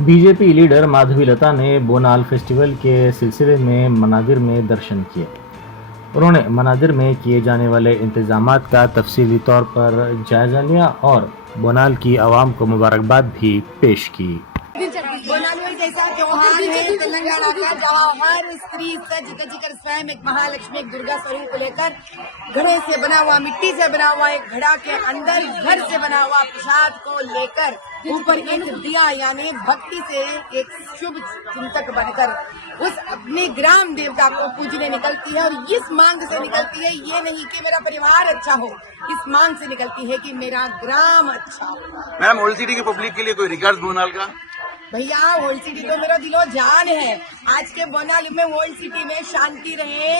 BJP leader Madhavi लता ने Bonalu festival के सिलसिले में मनादिर में दर्शन किए। उन्होंने मनादिर में किए जाने वाले इंतजामात का तफसीली तौर पर जायजा लिया और बोनाल की आवाम को मुबारकबाद भी पेश की। बोनाल एक ऐसा त्योहार है तेलंगाना का जहाँ हर स्त्री सज धज कर स्वयं एक महालक्ष्मी एक दुर्गा स्वरूप को लेकर घड़े से बना हुआ मिट्टी से बना हुआ एक घड़ा के अंदर घर से बना हुआ प्रसाद को लेकर ऊपर एक दिया यानी भक्ति से एक शुभ चिंतक बनकर उस अपने ग्राम देवता को पूजने निकलती है और इस मांग से निकलती है, ये नहीं कि मेरा परिवार अच्छा हो, इस मांग से निकलती है कि मेरा ग्राम अच्छा हो। मैम, ओल्ड सिटी की पब्लिक के लिए कोई रिकॉर्ड बोनाल का? भैया ओल्ड सिटी तो मेरा दिलो जान है। आज के बोनाल में ओल्ड सिटी में शांति रहे,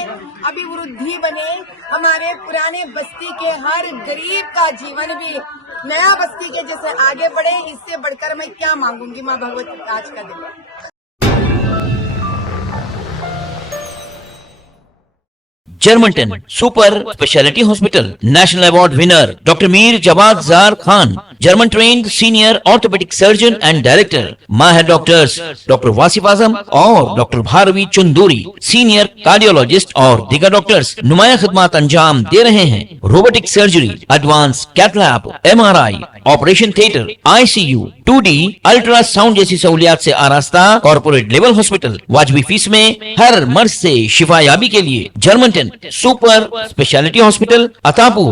अभिवृद्धि बने, हमारे पुराने बस्ती के हर गरीब का जीवन भी नया बस्ती के जैसे आगे बढ़े। इससे बढ़कर मैं क्या मांगूंगी माँ भगवती आज का दिन। जर्मनटन super speciality hospital national award winner doctor Mir Jawad जार Khan, German trained senior orthopaedic surgeon and director, माहिर डॉक्टर्स डॉक्टर वासिफ आजम और doctor Bharvi Chanduri, senior cardiologist और दीगर डॉक्टर्स नुमाया खिदमत अंजाम दे रहे हैं। Robotic surgery, advance cath lab, MRI, operation theatre, ICU, 2D ultrasound जैसी सहूलियात से आरास्ता कॉर्पोरेट लेवल हॉस्पिटल। वाजबी फीस में हर मर्ज से शिफायाबी के लिए Germanton super speciality hospital, Attapur.